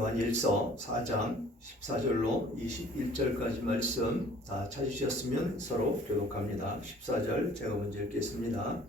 요한일서 4장 14절로 21절까지 말씀 다 찾으셨으면 서로 교독합니다. 14절 제가 먼저 읽겠습니다.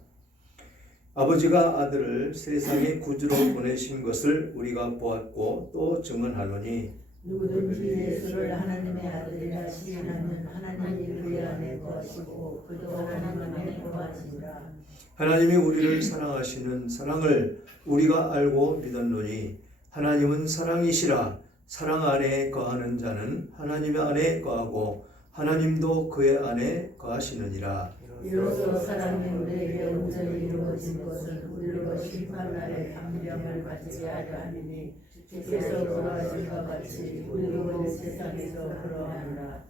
아버지가 아들을 세상의 구주로 보내신 것을 우리가 보았고 또 증언하노니 누구든지 예수를 하나님의 아들이라 시인하면 하나님이 그의 안에 거하시고 그도 하나님 안에 거하시니라. 하나님이 우리를 사랑하시는 사랑을 우리가 알고 믿었노니 하나님은 사랑이시라. 사랑 안에 거하는 자는 하나님 안에 거하고 하나님도 그의 안에 거하시느니라. 이로써 사랑이 우리에게 온전히 이루어진 것을 우리로 심판날에 감명을 가지게 하려 하느니 주께서 그러하신 것 같이 우리로 세상에서 그러하노라.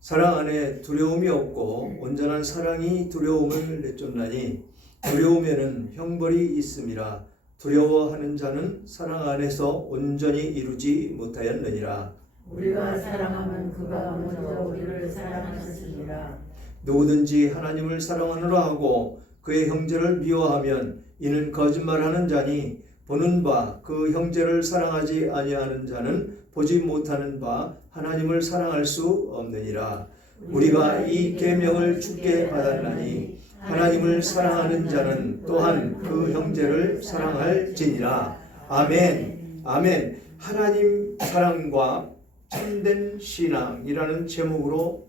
사랑 안에 두려움이 없고 온전한 사랑이 두려움을 내쫓나니 두려움에는 형벌이 있음이라. 두려워하는 자는 사랑 안에서 온전히 이루지 못하였느니라. 우리가 사랑하면 그가 먼저 우리를 사랑하셨으니라. 누구든지 하나님을 사랑하노라 하고 그의 형제를 미워하면 이는 거짓말하는 자니 보는 바 그 형제를 사랑하지 아니하는 자는 보지 못하는 바 하나님을 사랑할 수 없느니라. 우리가 이 계명을 주께 받았나니 하나님을 사랑하는 자는 또한 그 형제를 사랑할지니라. 아멘. 아멘. 하나님 사랑과 참된 신앙이라는 제목으로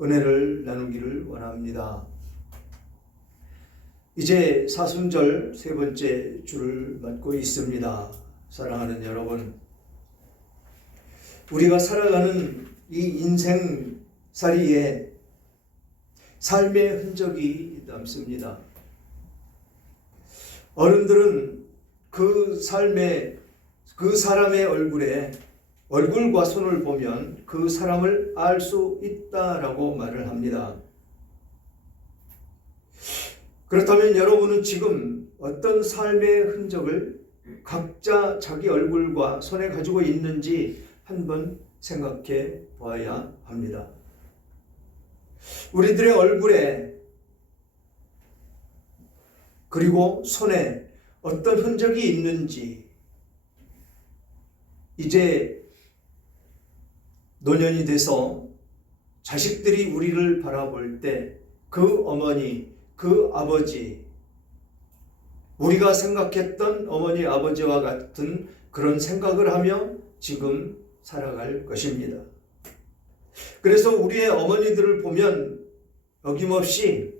은혜를 나누기를 원합니다. 이제 사순절 세 번째 주를 맞고 있습니다. 사랑하는 여러분, 우리가 살아가는 이 인생살이에 삶의 흔적이 남습니다. 어른들은 그 삶의 그 사람의 얼굴에 얼굴과 손을 보면 그 사람을 알 수 있다라고 말을 합니다. 그렇다면 여러분은 지금 어떤 삶의 흔적을 각자 자기 얼굴과 손에 가지고 있는지 한번 생각해 보아야 합니다. 우리들의 얼굴에 그리고 손에 어떤 흔적이 있는지 이제 노년이 돼서 자식들이 우리를 바라볼 때 그 어머니, 그 아버지, 우리가 생각했던 어머니, 아버지와 같은 그런 생각을 하며 지금 살아갈 것입니다. 그래서 우리의 어머니들을 보면 어김없이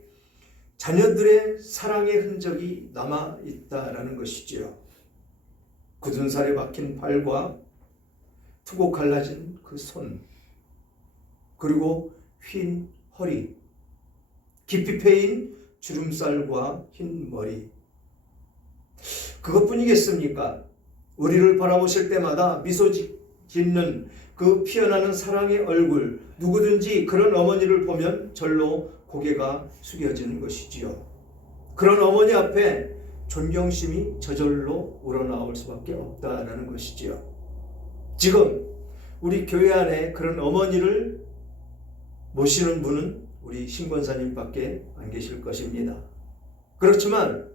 자녀들의 사랑의 흔적이 남아 있다라는 것이지요. 굳은 살에 박힌 발과 투고 갈라진 그 손, 그리고 휜 허리, 깊이 패인 주름살과 흰 머리. 그것뿐이겠습니까? 우리를 바라보실 때마다 미소 짓는 그 피어나는 사랑의 얼굴, 누구든지 그런 어머니를 보면 절로 고개가 숙여지는 것이지요. 그런 어머니 앞에 존경심이 저절로 우러나올 수밖에 없다라는 것이지요. 지금 우리 교회 안에 그런 어머니를 모시는 분은 우리 신권사님밖에 안 계실 것입니다. 그렇지만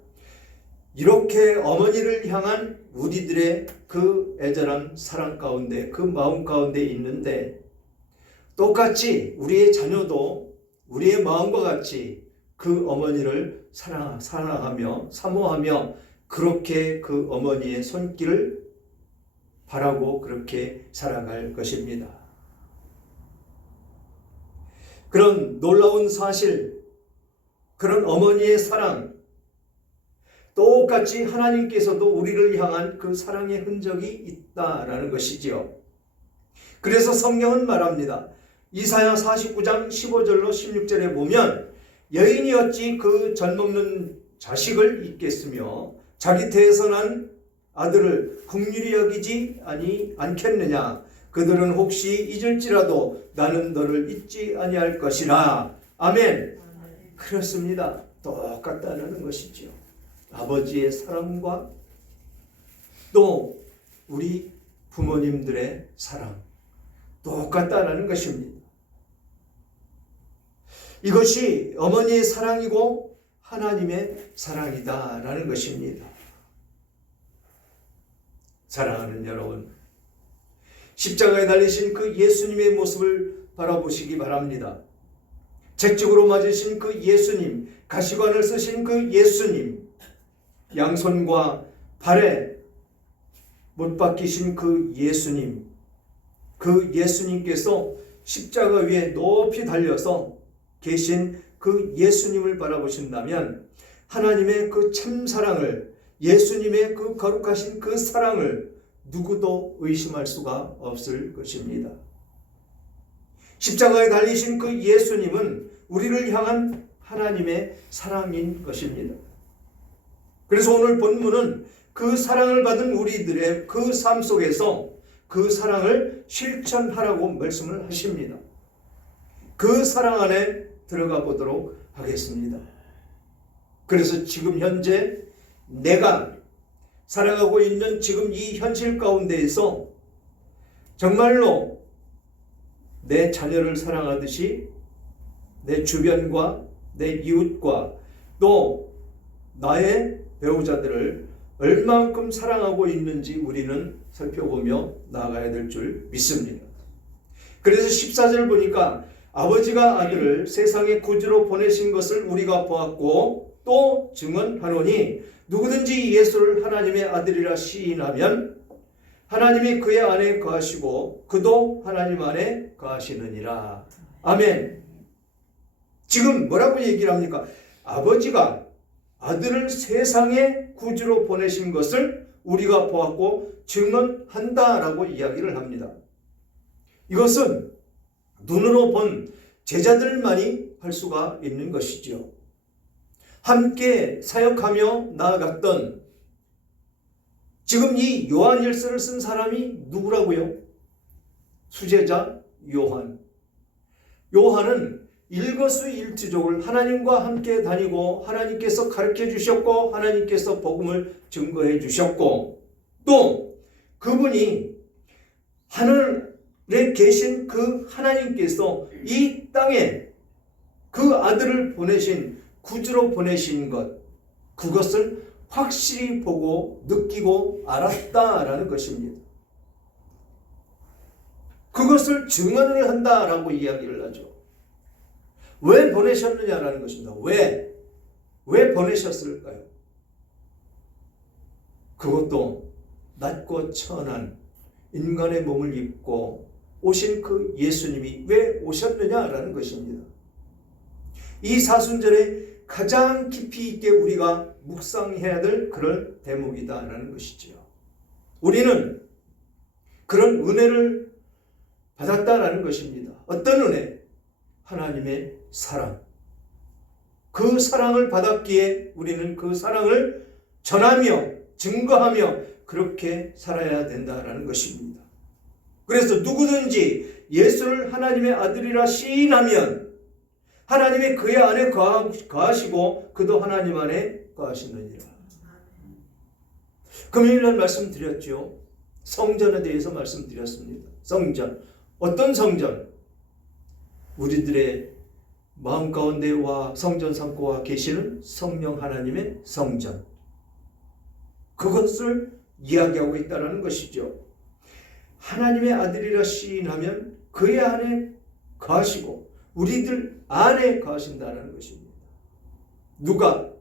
이렇게 어머니를 향한 우리들의 그 애절한 사랑 가운데, 그 마음 가운데 있는데 똑같이 우리의 자녀도 우리의 마음과 같이 그 어머니를 사랑하며 사모하며 그렇게 그 어머니의 손길을 바라고 그렇게 살아갈 것입니다. 그런 놀라운 사실, 그런 어머니의 사랑, 똑같이 하나님께서도 우리를 향한 그 사랑의 흔적이 있다라는 것이지요. 그래서 성경은 말합니다. 이사야 49장 15절로 16절에 보면 여인이 어찌 그 젖먹는 자식을 잊겠으며 자기 태에서 난 아들을 긍휼히 여기지 않겠느냐. 그들은 혹시 잊을지라도 나는 너를 잊지 아니할 것이라. 아멘. 그렇습니다. 똑같다는 것이죠. 아버지의 사랑과 또 우리 부모님들의 사랑 똑같다는 것입니다. 이것이 어머니의 사랑이고 하나님의 사랑이다라는 것입니다. 사랑하는 여러분, 십자가에 달리신 그 예수님의 모습을 바라보시기 바랍니다. 채찍으로 맞으신 그 예수님, 가시관을 쓰신 그 예수님, 양손과 발에 못 박히신 그 예수님, 그 예수님께서 십자가 위에 높이 달려서 계신 그 예수님을 바라보신다면 하나님의 그 참사랑을, 예수님의 그 거룩하신 그 사랑을 누구도 의심할 수가 없을 것입니다. 십자가에 달리신 그 예수님은 우리를 향한 하나님의 사랑인 것입니다. 그래서 오늘 본문은 그 사랑을 받은 우리들의 그 삶 속에서 그 사랑을 실천하라고 말씀을 하십니다. 그 사랑 안에 들어가 보도록 하겠습니다. 그래서 지금 현재 내가 살아가고 있는 지금 이 현실 가운데에서 정말로 내 자녀를 사랑하듯이 내 주변과 내 이웃과 또 나의 배우자들을 얼만큼 사랑하고 있는지 우리는 살펴보며 나아가야 될 줄 믿습니다. 그래서 14절 보니까 아버지가 아들을 세상의 구주로 보내신 것을 우리가 보았고 또 증언하노니 누구든지 예수를 하나님의 아들이라 시인하면 하나님이 그의 안에 거하시고 그도 하나님 안에 거하시느니라. 아멘. 지금 뭐라고 얘기를 합니까? 아버지가 아들을 세상의 구주로 보내신 것을 우리가 보았고 증언한다라고 이야기를 합니다. 이것은 눈으로 본 제자들만이 할 수가 있는 것이죠. 함께 사역하며 나아갔던 지금 이 요한일서를 쓴 사람이 누구라고요? 수제자 요한. 요한은 일거수일투족을 하나님과 함께 다니고 하나님께서 가르쳐 주셨고 하나님께서 복음을 증거해 주셨고 또 그분이 하늘에 계신 그 하나님께서 이 땅에 그 아들을 보내신 구주로 보내신 것 그것을 확실히 보고 느끼고 알았다라는 것입니다. 그것을 증언을 한다라고 이야기를 하죠. 왜 보내셨느냐라는 것입니다. 왜 보내셨을까요? 그것도 낮고 천한 인간의 몸을 입고 오신 그 예수님이 왜 오셨느냐라는 것입니다. 이 사순절에 가장 깊이 있게 우리가 묵상해야 될 그런 대목이다라는 것이지요. 우리는 그런 은혜를 받았다라는 것입니다. 어떤 은혜? 하나님의 사랑. 그 사랑을 받았기에 우리는 그 사랑을 전하며 증거하며 그렇게 살아야 된다라는 것입니다. 그래서 누구든지 예수를 하나님의 아들이라 시인하면 하나님이 그의 안에 거하시고 그도 하나님 안에 거하시느니라. 금요일날 말씀드렸죠. 성전에 대해서 말씀드렸습니다. 성전. 어떤 성전? 우리들의 마음 가운데 와 성전 삼고 계시는 성령 하나님의 성전. 그것을 이야기하고 있다는 것이죠. 하나님의 아들이라 시인하면 그의 안에 거하시고 우리들 안에 거하신다는 것입니다. 누가?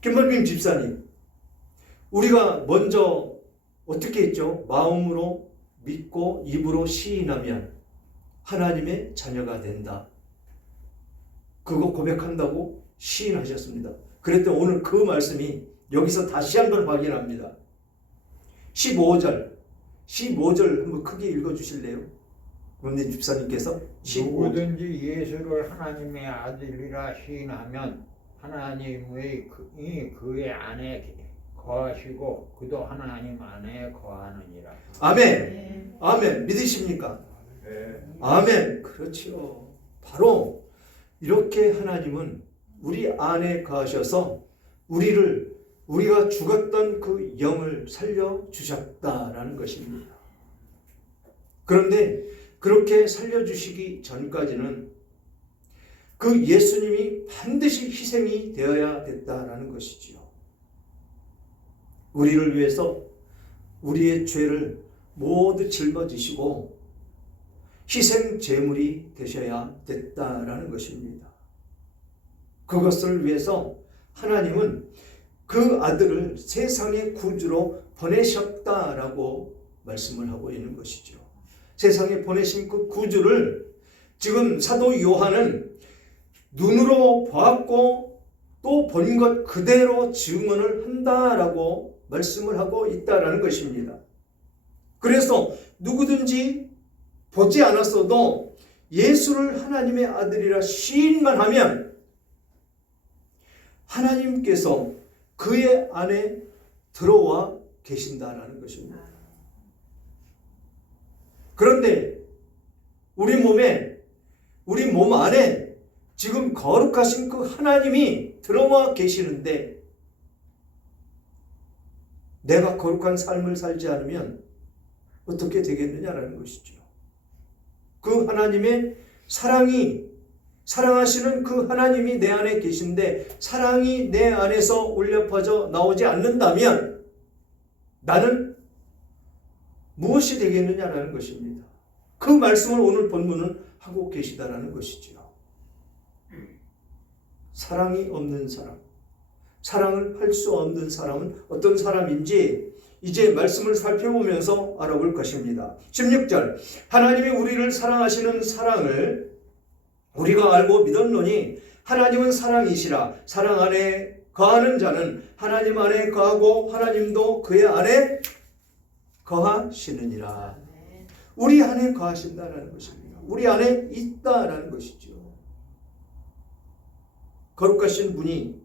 김범빈 집사님, 우리가 먼저 어떻게 했죠? 마음으로 믿고 입으로 시인하면 하나님의 자녀가 된다. 그거 고백한다고 시인하셨습니다. 그랬더니 오늘 그 말씀이 여기서 다시 한번 확인합니다. 15절 한번 크게 읽어주실래요? 김범빈 집사님께서 15절. 누구든지 예수를 하나님의 아들이라 시인하면 하나님의 그의 안에 거하시고 그도 하나님 안에 거하느니라. 아멘. 아멘. 믿으십니까? 네. 아멘. 그렇지요. 바로 이렇게 하나님은 우리 안에 거하셔서 우리가 죽었던 그 영을 살려주셨다라는 것입니다. 그런데 그렇게 살려주시기 전까지는 그 예수님이 반드시 희생이 되어야 됐다라는 것이지요. 우리를 위해서 우리의 죄를 모두 짊어지시고 희생 제물이 되셔야 됐다라는 것입니다. 그것을 위해서 하나님은 그 아들을 세상의 구주로 보내셨다라고 말씀을 하고 있는 것이죠. 세상에 보내신 그 구주를 지금 사도 요한은 눈으로 보았고 또 본 것 그대로 증언을 한다라고 말씀을 하고 있다라는 것입니다. 그래서 누구든지 보지 않았어도 예수를 하나님의 아들이라 시인만 하면 하나님께서 그의 안에 들어와 계신다라는 것입니다. 그런데 우리 몸 안에 지금 거룩하신 그 하나님이 들어와 계시는데 내가 거룩한 삶을 살지 않으면 어떻게 되겠느냐라는 것이죠. 그 하나님의 사랑하시는 그 하나님이 내 안에 계신데 사랑이 내 안에서 울려 퍼져 나오지 않는다면 나는 무엇이 되겠느냐라는 것입니다. 그 말씀을 오늘 본문은 하고 계시다라는 것이죠. 사랑이 없는 사람, 사랑을 할 수 없는 사람은 어떤 사람인지 이제 말씀을 살펴보면서 알아볼 것입니다. 16절, 하나님이 우리를 사랑하시는 사랑을 우리가 알고 믿었노니 하나님은 사랑이시라. 사랑 안에 거하는 자는 하나님 안에 거하고 하나님도 그의 안에 거하시느니라. 우리 안에 거하신다라는 것입니다. 우리 안에 있다라는 것이죠. 거룩하신 분이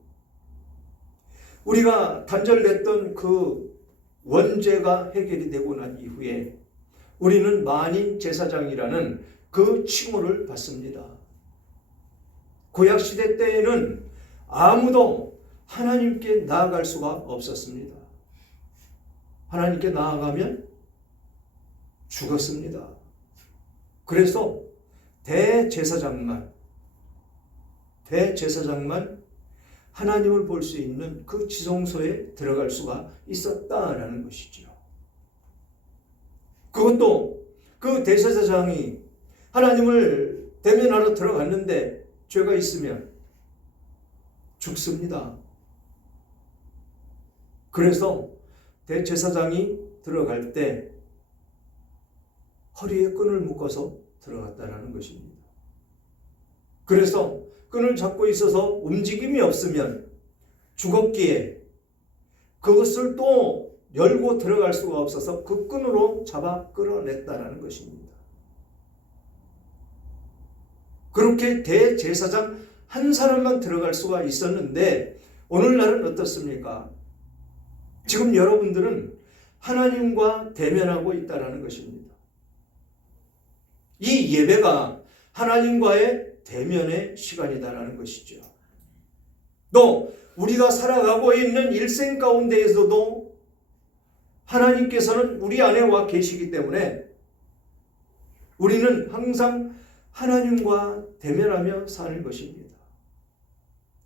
우리가 단절됐던 그 원죄가 해결이 되고 난 이후에 우리는 만인 제사장이라는 그 칭호를 받습니다. 구약시대 때에는 아무도 하나님께 나아갈 수가 없었습니다. 하나님께 나아가면 죽었습니다. 그래서 대제사장만 하나님을 볼 수 있는 그 지성소에 들어갈 수가 있었다라는 것이죠. 그것도 그 대제사장이 하나님을 대면하러 들어갔는데 죄가 있으면 죽습니다. 그래서 대제사장이 들어갈 때 허리에 끈을 묶어서 들어갔다라는 것입니다. 그래서 끈을 잡고 있어서 움직임이 없으면 죽었기에 그것을 또 열고 들어갈 수가 없어서 그 끈으로 잡아 끌어냈다라는 것입니다. 그렇게 대제사장 한 사람만 들어갈 수가 있었는데 오늘날은 어떻습니까? 지금 여러분들은 하나님과 대면하고 있다는 것입니다. 이 예배가 하나님과의 대면의 시간이다라는 것이죠. 또 우리가 살아가고 있는 일생 가운데에서도 하나님께서는 우리 안에 와 계시기 때문에 우리는 항상 하나님과 대면하며 사는 것입니다.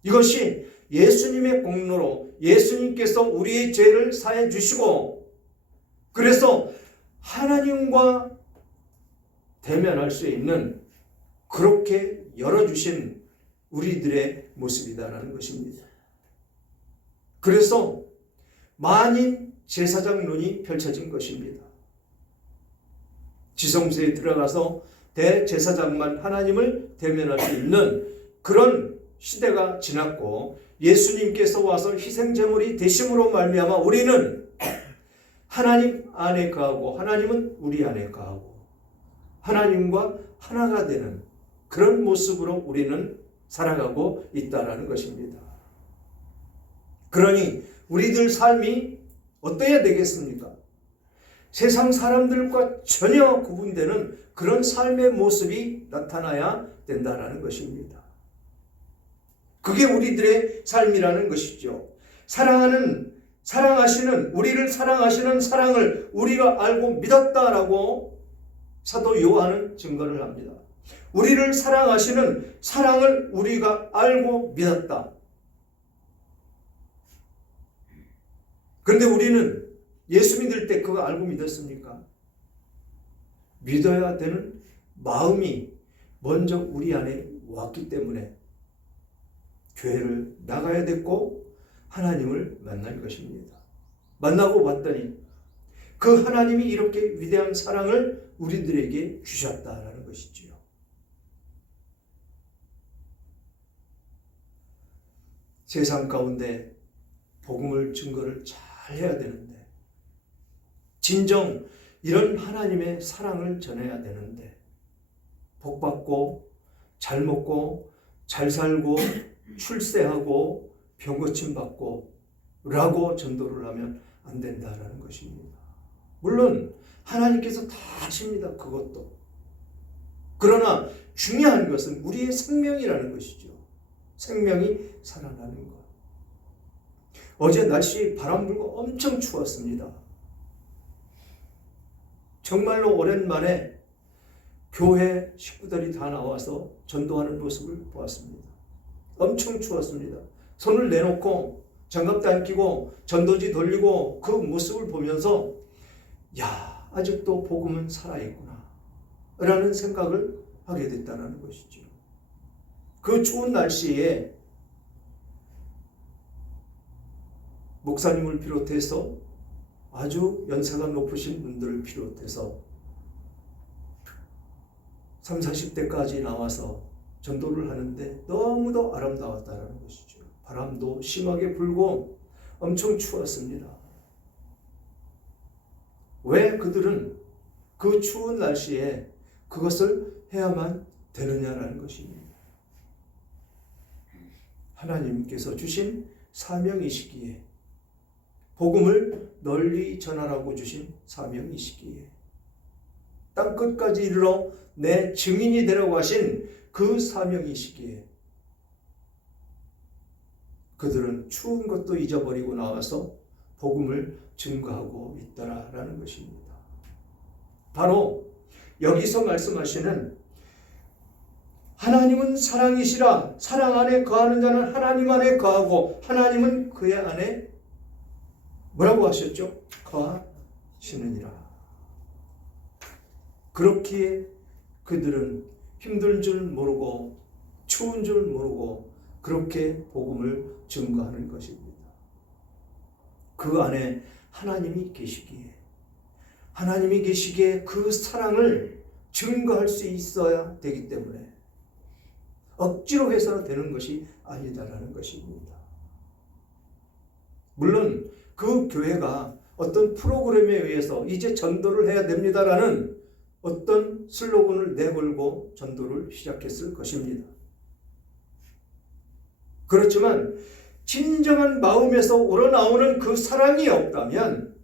이것이 예수님의 공로로 예수님께서 우리의 죄를 사해 주시고 그래서 하나님과 대면할 수 있는 그렇게 열어주신 우리들의 모습이다라는 것입니다. 그래서 만인 제사장론이 펼쳐진 것입니다. 지성소에 들어가서 대제사장만 하나님을 대면할 수 있는 그런 시대가 지났고 예수님께서 와서 희생제물이 되심으로 말미암아 우리는 하나님 안에 거하고 하나님은 우리 안에 거하고 하나님과 하나가 되는 그런 모습으로 우리는 살아가고 있다라는 것입니다. 그러니 우리들 삶이 어떠해야 되겠습니까? 세상 사람들과 전혀 구분되는 그런 삶의 모습이 나타나야 된다라는 것입니다. 그게 우리들의 삶이라는 것이죠. 우리를 사랑하시는 사랑을 우리가 알고 믿었다라고 사도 요한은 증거를 합니다. 우리를 사랑하시는 사랑을 우리가 알고 믿었다. 그런데 우리는 예수 믿을 때 그거 알고 믿었습니까? 믿어야 되는 마음이 먼저 우리 안에 왔기 때문에 교회를 나가야 됐고 하나님을 만날 것입니다. 만나고 봤더니 그 하나님이 이렇게 위대한 사랑을 우리들에게 주셨다라는 것이지요. 세상 가운데 복음을 증거를 잘 해야 되는데, 진정 이런 하나님의 사랑을 전해야 되는데, 복받고 잘 먹고 잘 살고 출세하고 병 고침 받고 라고 전도를 하면 안 된다라는 것입니다. 물론 하나님께서 다 하십니다. 그것도. 그러나 중요한 것은 우리의 생명이라는 것이죠. 생명이 살아나는 것. 어제 날씨 바람 불고 엄청 추웠습니다. 정말로 오랜만에 교회 식구들이 다 나와서 전도하는 모습을 보았습니다. 엄청 추웠습니다. 손을 내놓고 장갑도 안 끼고 전도지 돌리고 그 모습을 보면서 야, 아직도 복음은 살아있구나 라는 생각을 하게 됐다는 것이죠. 그 추운 날씨에 목사님을 비롯해서 아주 연세가 높으신 분들을 비롯해서 30, 40대까지 나와서 전도를 하는데 너무도 아름다웠다는 것이죠. 바람도 심하게 불고 엄청 추웠습니다. 왜 그들은 그 추운 날씨에 그것을 해야만 되느냐라는 것입니다. 하나님께서 주신 사명이시기에, 복음을 널리 전하라고 주신 사명이시기에, 땅끝까지 이르러 내 증인이 되라고 하신 그 사명이시기에 그들은 추운 것도 잊어버리고 나와서 복음을 증거하고 있더라라는 것입니다. 바로 여기서 말씀하시는 하나님은 사랑이시라, 사랑 안에 거하는 자는 하나님 안에 거하고 하나님은 그의 안에 뭐라고 하셨죠? 거하시느니라. 그렇기에 그들은 힘든 줄 모르고 추운 줄 모르고 그렇게 복음을 증거하는 것입니다. 그 안에 하나님이 계시기에 그 사랑을 증거할 수 있어야 되기 때문에 억지로 해서는 되는 것이 아니다라는 것입니다. 물론 그 교회가 어떤 프로그램에 의해서 이제 전도를 해야 됩니다라는 어떤 슬로건을 내걸고 전도를 시작했을 것입니다. 그렇지만 진정한 마음에서 우러나오는 그 사랑이 없다면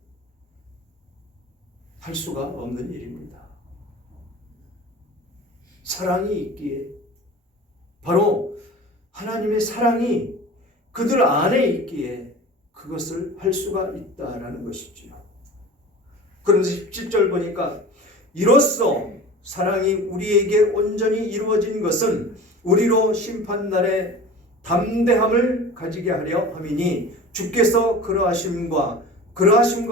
할 수가 없는 일입니다. 사랑이 있기에, 바로 하나님의 사랑이 그들 안에 있기에 그것을 할 수가 있다라는 것이지요. 그러면서 17절 보니까 이로써 사랑이 우리에게 온전히 이루어진 것은 우리로 심판날에 담대함을 가지게 하려 함이니 주께서 그러하심과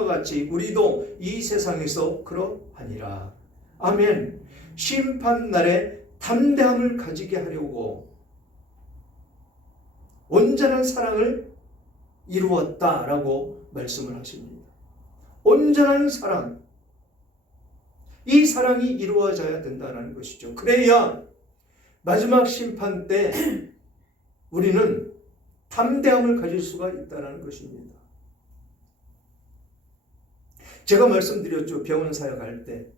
같이 우리도 이 세상에서 그러하니라. 아멘. 심판날에 담대함을 가지게 하려고 온전한 사랑을 이루었다라고 말씀을 하십니다. 온전한 사랑, 이 사랑이 이루어져야 된다는 것이죠. 그래야 마지막 심판 때 우리는 담대함을 가질 수가 있다는 것입니다. 제가 말씀드렸죠. 병원 사역할 때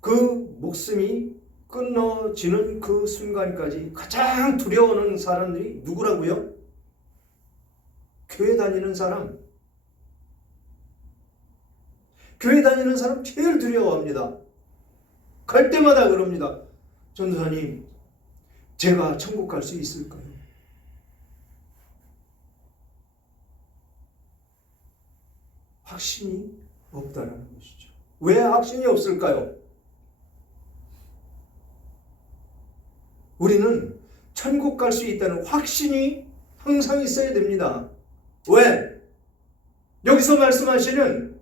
그 목숨이 끊어지는 그 순간까지 가장 두려워하는 사람들이 누구라고요? 교회 다니는 사람. 교회 다니는 사람 제일 두려워합니다. 갈 때마다 그럽니다. 전도사님, 제가 천국 갈 수 있을까요? 확신이 없다는 것이죠. 왜 확신이 없을까요? 우리는 천국 갈 수 있다는 확신이 항상 있어야 됩니다. 왜? 여기서 말씀하시는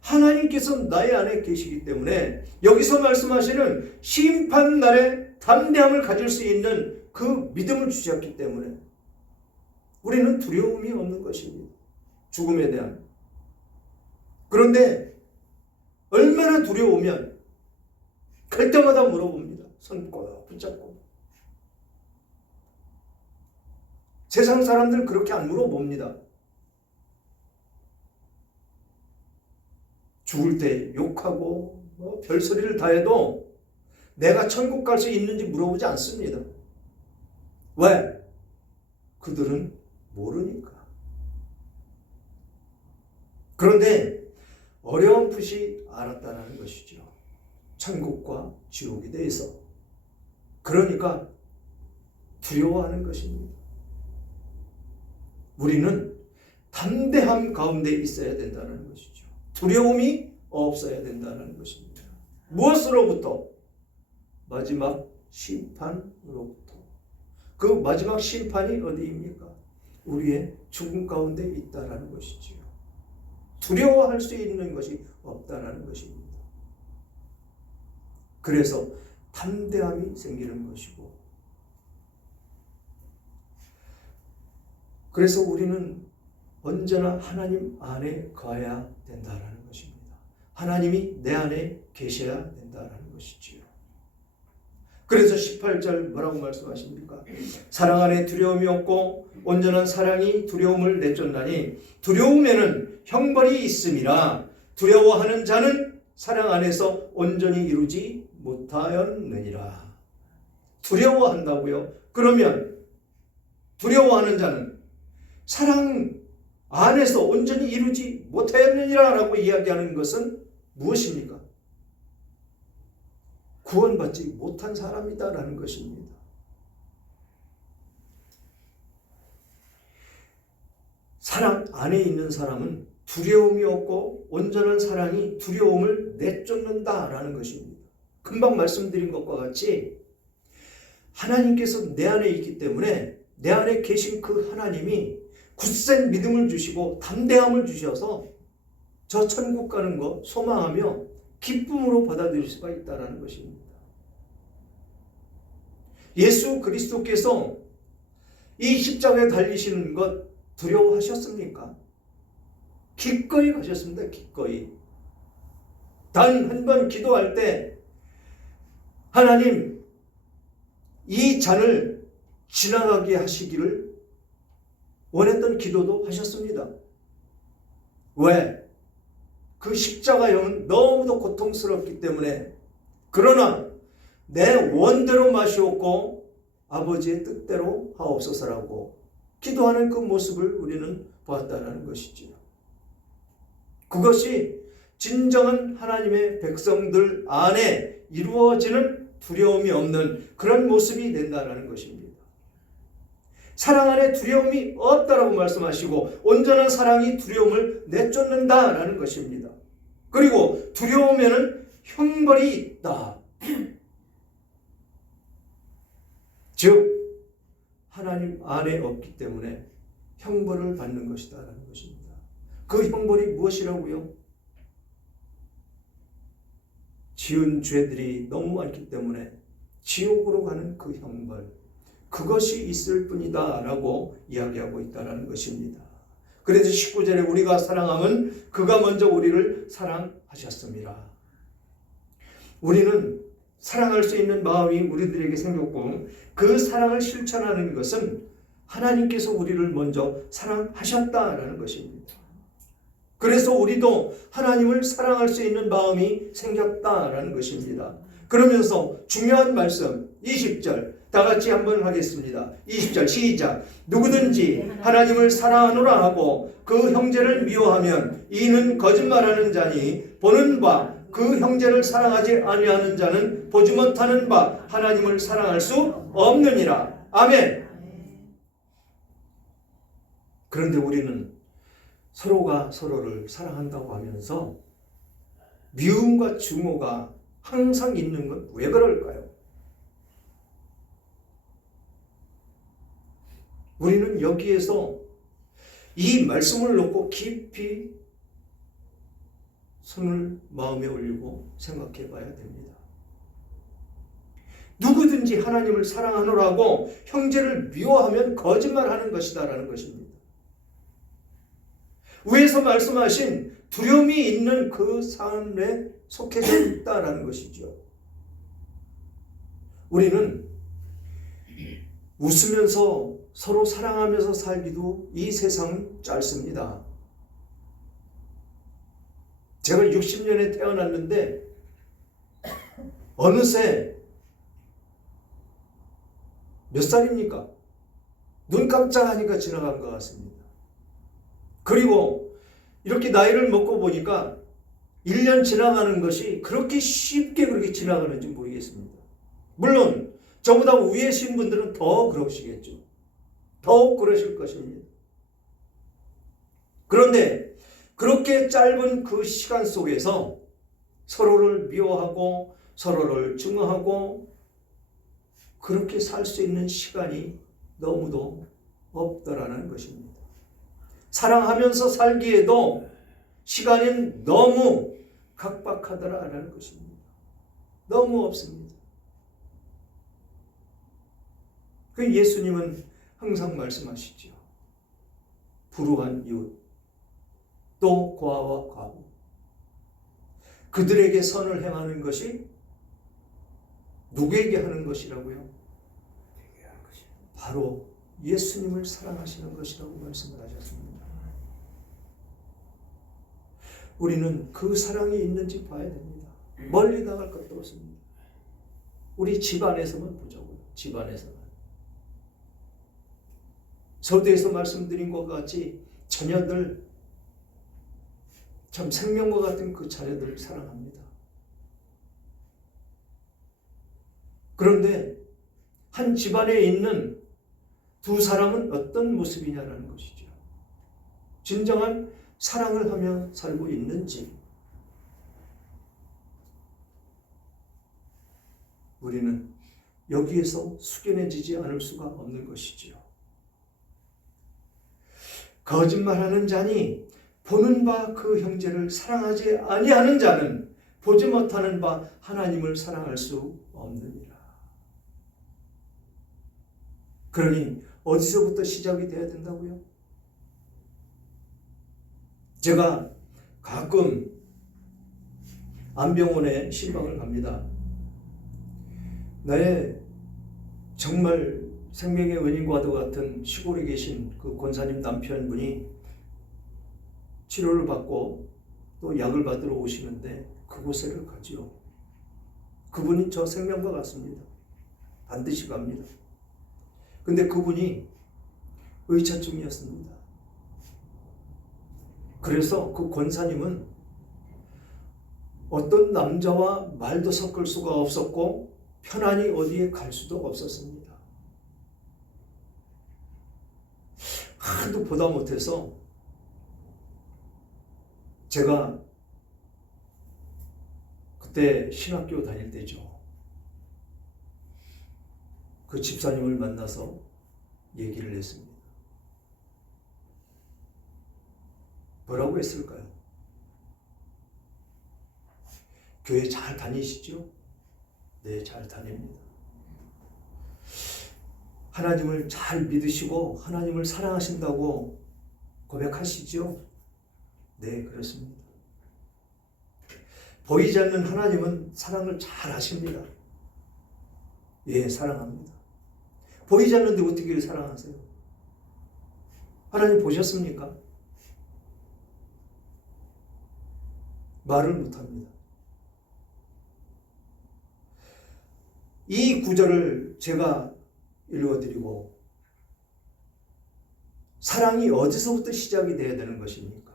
하나님께서 나의 안에 계시기 때문에 여기서 말씀하시는 심판날에 담대함을 가질 수 있는 그 믿음을 주셨기 때문에 우리는 두려움이 없는 것입니다. 죽음에 대한. 그런데 얼마나 두려우면 갈 때마다 물어봅니다. 손 꼭 붙잡고. 세상 사람들 그렇게 안 물어봅니다. 죽을 때 욕하고 별소리를 다 해도 내가 천국 갈 수 있는지 물어보지 않습니다. 왜? 그들은 모르니까. 그런데 어렴풋이 알았다는 것이죠. 천국과 지옥에 대해서. 그러니까 두려워하는 것입니다. 우리는 담대함 가운데 있어야 된다는 것이죠. 두려움이 없어야 된다는 것입니다. 무엇으로부터? 마지막 심판으로부터. 그 마지막 심판이 어디입니까? 우리의 죽음 가운데 있다라는 것이지요. 두려워할 수 있는 것이 없다라는 것입니다. 그래서 담대함이 생기는 것이고, 그래서 우리는 언제나 하나님 안에 거해야 된다라는 것입니다. 하나님이 내 안에 계셔야 된다라는 것이지요. 그래서 18절 뭐라고 말씀하십니까? 사랑 안에 두려움이 없고 온전한 사랑이 두려움을 내쫓나니 두려움에는 형벌이 있음이라. 두려워하는 자는 사랑 안에서 온전히 이루지 못하였느니라. 두려워한다고요? 그러면 두려워하는 자는 사랑 안에서 온전히 이루지 못하였느니라 라고 이야기하는 것은 무엇입니까? 구원받지 못한 사람이다라는 것입니다. 사랑 안에 있는 사람은 두려움이 없고 온전한 사랑이 두려움을 내쫓는다라는 것입니다. 금방 말씀드린 것과 같이 하나님께서 내 안에 있기 때문에 내 안에 계신 그 하나님이 굳센 믿음을 주시고 담대함을 주셔서 저 천국 가는 거 소망하며 기쁨으로 받아들일 수가 있다는 것입니다. 예수 그리스도께서 이 십자가에 달리시는 것 두려워하셨습니까? 기꺼이 가셨습니다. 기꺼이. 단 한 번 기도할 때 하나님 이 잔을 지나가게 하시기를 원했던 기도도 하셨습니다. 왜? 그 십자가형은 너무도 고통스럽기 때문에. 그러나 내 원대로 마시옵고 아버지의 뜻대로 하옵소서라고 기도하는 그 모습을 우리는 보았다는 것이지요. 그것이 진정한 하나님의 백성들 안에 이루어지는 두려움이 없는 그런 모습이 된다는 것입니다. 사랑 안에 두려움이 없다라고 말씀하시고 온전한 사랑이 두려움을 내쫓는다라는 것입니다. 그리고 두려움에는 형벌이 있다. 즉 하나님 안에 없기 때문에 형벌을 받는 것이다라는 것입니다. 그 형벌이 무엇이라고요? 지은 죄들이 너무 많기 때문에 지옥으로 가는 그 형벌, 그것이 있을 뿐이다 라고 이야기하고 있다는 것입니다. 그래서 19절에 우리가 사랑함은 그가 먼저 우리를 사랑하셨습니다. 우리는 사랑할 수 있는 마음이 우리들에게 생겼고 그 사랑을 실천하는 것은 하나님께서 우리를 먼저 사랑하셨다라는 것입니다. 그래서 우리도 하나님을 사랑할 수 있는 마음이 생겼다라는 것입니다. 그러면서 중요한 말씀 20절 다 같이 한번 하겠습니다. 20절 시작. 누구든지 하나님을 사랑하노라 하고 그 형제를 미워하면 이는 거짓말하는 자니 보는 바 그 형제를 사랑하지 아니하는 자는 보지 못하는 바 하나님을 사랑할 수 없느니라. 아멘. 그런데 우리는 서로가 서로를 사랑한다고 하면서 미움과 증오가 항상 있는 건 왜 그럴까요? 우리는 여기에서 이 말씀을 놓고 깊이 손을 마음에 올리고 생각해 봐야 됩니다. 누구든지 하나님을 사랑하노라고 형제를 미워하면 거짓말하는 것이다라는 것입니다. 위에서 말씀하신 두려움이 있는 그 삶에 속해져 있다라는 것이죠. 우리는 웃으면서 서로 사랑하면서 살기도 이 세상은 짧습니다. 제가 60년에 태어났는데 어느새 몇 살입니까? 눈 깜짝하니까 지나간 것 같습니다. 그리고 이렇게 나이를 먹고 보니까 1년 지나가는 것이 그렇게 쉽게 그렇게 지나가는지 모르겠습니다. 물론 저보다 위에 계신 분들은 더 그러시겠죠. 더욱 그러실 것입니다. 그런데 그렇게 짧은 그 시간 속에서 서로를 미워하고 서로를 증오하고 그렇게 살 수 있는 시간이 너무도 없더라는 것입니다. 사랑하면서 살기에도 시간은 너무 각박하더라는 것입니다. 너무 없습니다. 그 예수님은 항상 말씀하시죠. 불우한 이웃, 또 고아와 과부, 그들에게 선을 행하는 것이 누구에게 하는 것이라고요? 바로 예수님을 사랑하시는 것이라고 말씀을 하셨습니다. 우리는 그 사랑이 있는지 봐야 됩니다. 멀리 나갈 것도 없습니다. 우리 집안에서만 보자고요. 집안에서만. 서두에서 말씀드린 것 같이 자녀들, 참 생명과 같은 그 자녀들을 사랑합니다. 그런데 한 집안에 있는 두 사람은 어떤 모습이냐라는 것이죠. 진정한 사랑을 하며 살고 있는지 우리는 여기에서 숙연해지지 않을 수가 없는 것이지요. 거짓말하는 자니 보는 바 그 형제를 사랑하지 아니하는 자는 보지 못하는 바 하나님을 사랑할 수 없느니라. 그러니 어디서부터 시작이 돼야 된다고요? 제가 가끔 안병원에 신방을 갑니다. 나의 정말 생명의 은인과도 같은 시골에 계신 그 권사님 남편분이 치료를 받고 또 약을 받으러 오시는데 그곳에를 가지요. 그분이 저 생명과 같습니다. 반드시 갑니다. 근데 그분이 의처증이었습니다. 그래서 그 권사님은 어떤 남자와 말도 섞을 수가 없었고 편안히 어디에 갈 수도 없었습니다. 하도 보다 못해서 제가 그때 신학교 다닐 때죠. 그 집사님을 만나서 얘기를 했습니다. 뭐라고 했을까요? 교회 잘 다니시죠? 네, 잘 다닙니다. 하나님을 잘 믿으시고 하나님을 사랑하신다고 고백하시죠? 네, 그렇습니다. 보이지 않는 하나님은 사랑을 잘 하십니다. 예, 사랑합니다. 보이지 않는데 어떻게 사랑하세요? 하나님 보셨습니까? 말을 못합니다. 이 구절을 제가 읽어드리고 사랑이 어디서부터 시작이 돼야 되는 것입니까?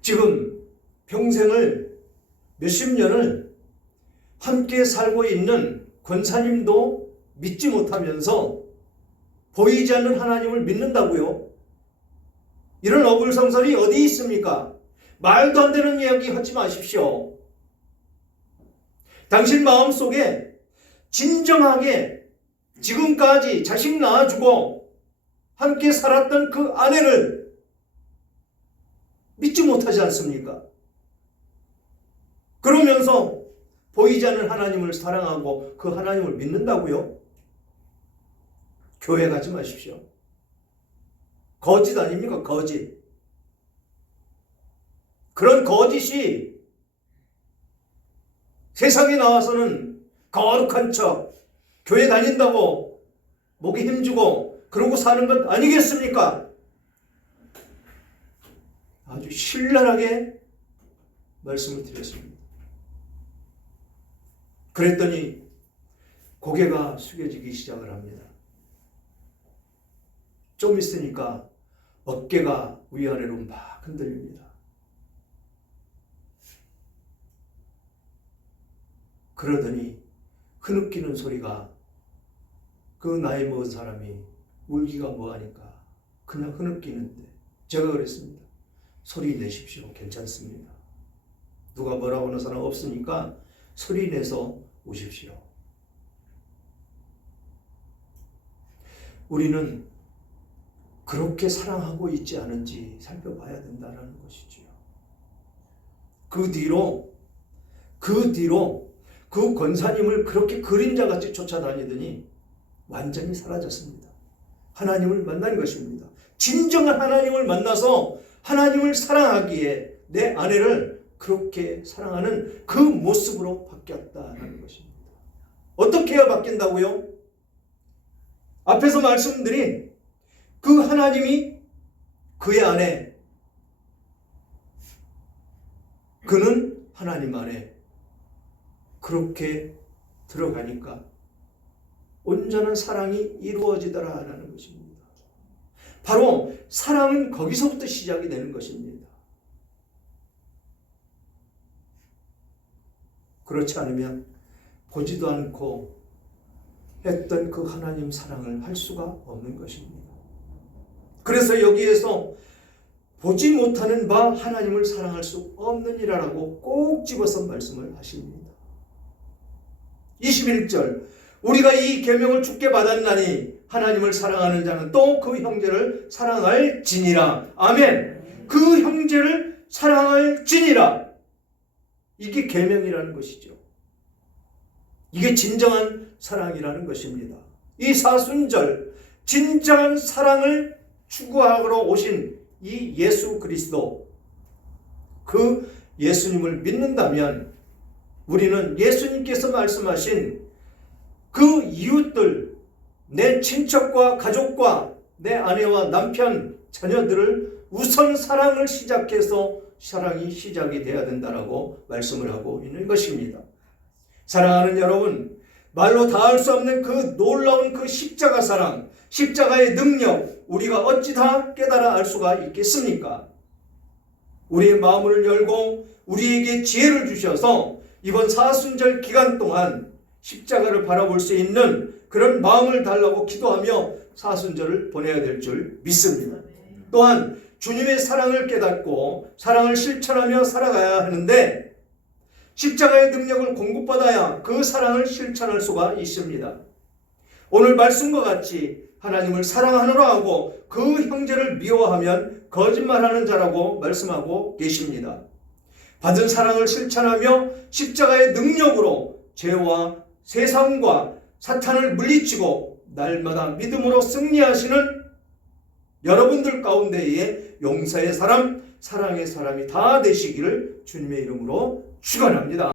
지금 평생을 몇십 년을 함께 살고 있는 권사님도 믿지 못하면서 보이지 않는 하나님을 믿는다고요? 이런 어불성설이 어디 있습니까? 말도 안 되는 이야기 하지 마십시오. 당신 마음속에 진정하게 지금까지 자식 낳아주고 함께 살았던 그 아내를 믿지 못하지 않습니까? 그러면서 보이지 않는 하나님을 사랑하고 그 하나님을 믿는다고요? 교회 가지 마십시오. 거짓 아닙니까? 거짓. 그런 거짓이 세상에 나와서는 거룩한 척, 교회 다닌다고 목에 힘주고 그러고 사는 것 아니겠습니까? 아주 신랄하게 말씀을 드렸습니다. 그랬더니 고개가 숙여지기 시작을 합니다. 좀 있으니까 어깨가 위아래로 막 흔들립니다. 그러더니 흐느끼는 소리가 그 나이 먹은 사람이 울기가 뭐하니까 그냥 흐느끼는데 제가 그랬습니다. 소리 내십시오. 괜찮습니다. 누가 뭐라고 하는 사람 없으니까 소리 내서 우십시오. 우리는 그렇게 사랑하고 있지 않은지 살펴봐야 된다는 것이지요. 그 뒤로 그 권사님을 그렇게 그림자같이 쫓아다니더니 완전히 사라졌습니다. 하나님을 만난 것입니다. 진정한 하나님을 만나서 하나님을 사랑하기에 내 아내를 그렇게 사랑하는 그 모습으로 바뀌었다는 것입니다. 어떻게 해야 바뀐다고요? 앞에서 말씀드린 그 하나님이 그의 아내, 그는 하나님 안에 그렇게 들어가니까 온전한 사랑이 이루어지더라라는 것입니다. 바로 사랑은 거기서부터 시작이 되는 것입니다. 그렇지 않으면 보지도 않고 했던 그 하나님 사랑을 할 수가 없는 것입니다. 그래서 여기에서 보지 못하는 바 하나님을 사랑할 수 없느니라라고 꼭 집어서 말씀을 하십니다. 21절 우리가 이 계명을 주께 받았나니 하나님을 사랑하는 자는 또 그 형제를 사랑할지니라. 아멘. 그 형제를 사랑할지니라. 이게 계명이라는 것이죠. 이게 진정한 사랑이라는 것입니다. 이 사순절 진정한 사랑을 추구하러 오신 이 예수 그리스도, 그 예수님을 믿는다면 우리는 예수님께서 말씀하신 그 이웃들, 내 친척과 가족과 내 아내와 남편, 자녀들을 우선 사랑을 시작해서 사랑이 시작이 돼야 된다라고 말씀을 하고 있는 것입니다. 사랑하는 여러분, 말로 다할 수 없는 그 놀라운 그 십자가 사랑, 십자가의 능력, 우리가 어찌 다 깨달아 알 수가 있겠습니까? 우리의 마음을 열고 우리에게 지혜를 주셔서 이번 사순절 기간 동안 십자가를 바라볼 수 있는 그런 마음을 달라고 기도하며 사순절을 보내야 될 줄 믿습니다. 또한 주님의 사랑을 깨닫고 사랑을 실천하며 살아가야 하는데 십자가의 능력을 공급받아야 그 사랑을 실천할 수가 있습니다. 오늘 말씀과 같이 하나님을 사랑하노라 하고 그 형제를 미워하면 거짓말하는 자라고 말씀하고 계십니다. 받은 사랑을 실천하며 십자가의 능력으로 죄와 세상과 사탄을 물리치고 날마다 믿음으로 승리하시는 여러분들 가운데에 용서의 사람, 사랑의 사람이 다 되시기를 주님의 이름으로 축원합니다.